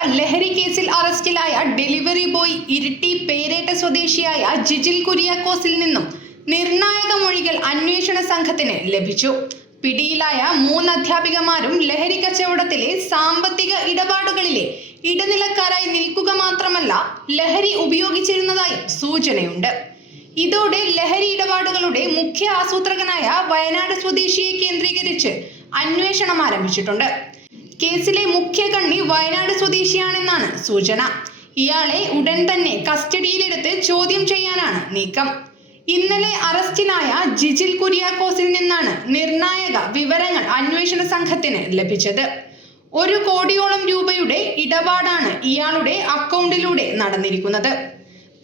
ലഹരി കേസിൽ അറസ്റ്റിലായ ഡെലിവറി ബോയ് ഇരിട്ടി പേരേട്ട സ്വദേശിയായ ജിജിൽ കുര്യാക്കോസിൽ നിന്നും നിർണായക മൊഴികൾ അന്വേഷണ സംഘത്തിന് ലഭിച്ചു. പിടിയിലായ 3 അധ്യാപികമാരും ലഹരി കച്ചവടത്തിലെ സാമ്പത്തിക ഇടപാടുകളിലെ ഇടനിലക്കാരായി നിൽക്കുക മാത്രമല്ല ലഹരി ഉപയോഗിച്ചിരുന്നതായും സൂചനയുണ്ട്. ഇതോടെ ലഹരി ഇടപാടുകളുടെ മുഖ്യ ആസൂത്രകനായ വയനാട് സ്വദേശിയെ കേന്ദ്രീകരിച്ച് അന്വേഷണം ആരംഭിച്ചിട്ടുണ്ട്. കേസിലെ മുഖ്യ കണ്ണി വയനാട് സ്വദേശിയാണെന്നാണ് സൂചന. ഇയാളെ ഉടൻ തന്നെ കസ്റ്റഡിയിലെടുത്ത് ചോദ്യം ചെയ്യാനാണ് നീക്കം. ഇന്നലെ അറസ്റ്റിലായ ജിജിൽ കുര്യാക്കോസിൽ നിന്നാണ് നിർണായക വിവരങ്ങൾ അന്വേഷണ സംഘത്തിന് ലഭിച്ചത്. 1 കോടിയോളം രൂപയുടെ ഇടപാടാണ് ഇയാളുടെ അക്കൗണ്ടിലൂടെ നടന്നിരിക്കുന്നത്.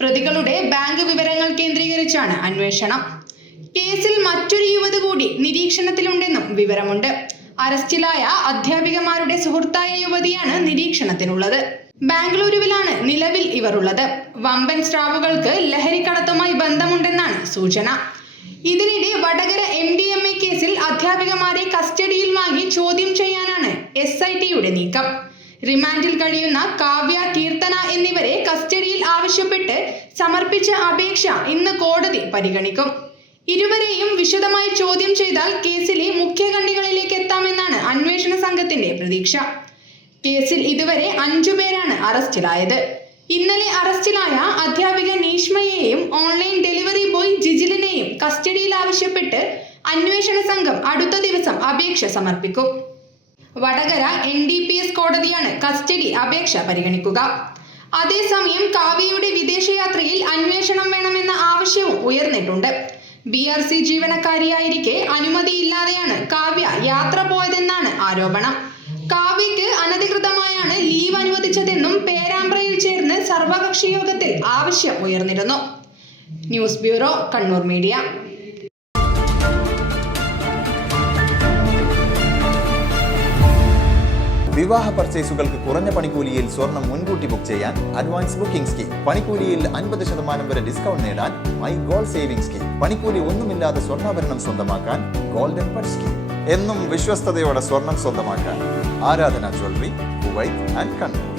പ്രതികളുടെ ബാങ്ക് വിവരങ്ങൾ കേന്ദ്രീകരിച്ചാണ് അന്വേഷണം. കേസിൽ മറ്റൊരു യുവതി കൂടി നിരീക്ഷണത്തിലുണ്ടെന്നും വിവരമുണ്ട്. അറസ്റ്റിലായ അധ്യാപികമാരുടെ സുഹൃത്തായ യുവതിയാണ് നിരീക്ഷണത്തിനുള്ളത്. ബാംഗ്ലൂരുവിലാണ് നിലവിൽ ഇവർ ഉള്ളത്. വമ്പൻ സ്രാവുകൾക്ക് ലഹരിക്കടത്തുമായി ബന്ധമുണ്ടെന്നാണ് സൂചന. ഇതിനിടെ വടകര MDMA കേസിൽ അധ്യാപികമാരെ കസ്റ്റഡിയിൽ വാങ്ങി ചോദ്യം ചെയ്യാനാണ് SITയുടെ നീക്കം. റിമാൻഡിൽ കഴിയുന്ന കാവ്യ, കീർത്തന എന്നിവരെ കസ്റ്റഡിയിൽ ആവശ്യപ്പെട്ട് സമർപ്പിച്ച അപേക്ഷ ഇന്ന് കോടതി പരിഗണിക്കും. ഇരുവരെയും വിശദമായി ചോദ്യം ചെയ്താൽ കേസിലെ മുഖ്യ കണ്ണികളിലേക്ക് എത്താമെന്നാണ് അന്വേഷണ സംഘത്തിന്റെ പ്രതീക്ഷ. കേസിൽ ഇതുവരെ 5 പേരാണ് അറസ്റ്റിലായത്. ഇന്നലെ അറസ്റ്റിലായ അധ്യാപിക നീഷ്മയെയും ഓൺലൈൻ ഡെലിവറി ബോയ് ജിജിലിനെയും കസ്റ്റഡിയിൽ ആവശ്യപ്പെട്ട് അന്വേഷണ സംഘം അടുത്ത ദിവസം അപേക്ഷ സമർപ്പിക്കും. വടകര NDPS കോടതിയാണ് കസ്റ്റഡി അപേക്ഷ പരിഗണിക്കുക. അതേസമയം കാവ്യയുടെ വിദേശയാത്രയിൽ അന്വേഷണം വേണമെന്ന ആവശ്യവും ഉയർന്നിട്ടുണ്ട്. BRC ജീവനക്കാരിയായിരിക്കെ അനുമതിയില്ലാതെയാണ് കാവ്യ യാത്ര പോയതെന്നാണ് ആരോപണം. കാവ്യയ്ക്ക് അനധികൃതമായാണ് ലീവ് അനുവദിച്ചതെന്നും പേരാമ്പ്രയിൽ ചേർന്ന് സർവകക്ഷി യോഗത്തിൽ ആവശ്യം ഉയർന്നിരുന്നു. News bureau, Kannur media. വിവാഹ പർച്ചേസുകൾക്ക് കുറഞ്ഞ പണിക്കൂലിയിൽ സ്വർണം മുൻകൂട്ടി ബുക്ക് ചെയ്യാൻ അഡ്വാൻസ് ബുക്കിംഗ് സ്കീം. പണിക്കൂലിയിൽ 50% വരെ ഡിസ്കൗണ്ട് നേടാൻ മൈ ഗോൾഡ് സേവിംഗ് സ്കീം. പണിക്കൂലി ഒന്നുമില്ലാതെ സ്വർണ്ണാഭരണം സ്വന്തമാക്കാൻ ഗോൾഡൻ പട്ട് സ്കീം. എന്നും വിശ്വസ്തയോടെ സ്വർണം സ്വന്തമാക്കാൻ ആരാധന ജ്വല്ലറി, കുവൈത്ത് ആൻഡ് കണ്ണൂർ.